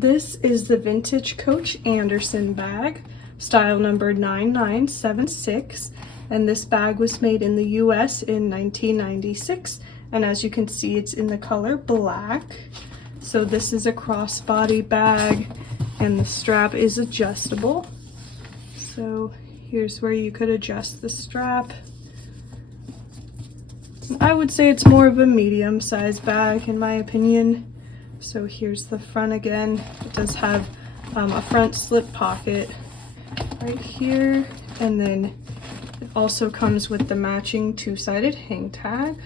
This is the vintage Coach Anderson bag, style number 9976, and this bag was made in the US in 1996, and as you can see, it's in the color black. So this is a crossbody bag, and the strap is adjustable. So here's where you could adjust the strap. I would say it's more of a medium-sized bag in my opinion. So here's the front again. It does have a front slip pocket right here, and then it also comes with the matching two-sided hang tag.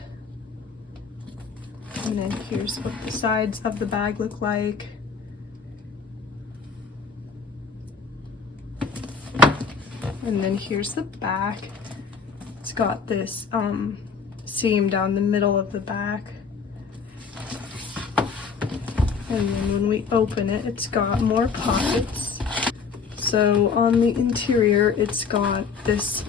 And then here's what the sides of the bag look like. And then here's the back. It's got this seam down the middle of the back. And then when we open it, it's got more pockets. So on the interior, it's got this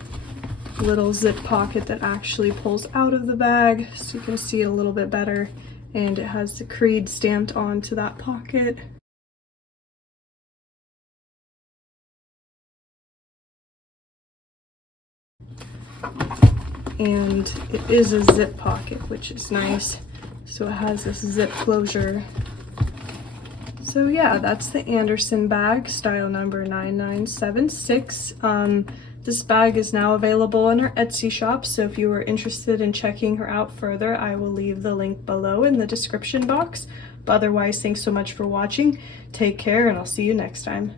little zip pocket that actually pulls out of the bag, so you can see it a little bit better. And it has the Creed stamped onto that pocket. And it is a zip pocket, which is nice. So it has this zip closure. So yeah, that's the Anderson bag, style number 9976. This bag is now available in our Etsy shop, so if you are interested in checking her out further, I will leave the link below in the description box. But otherwise, thanks so much for watching. Take care, and I'll see you next time.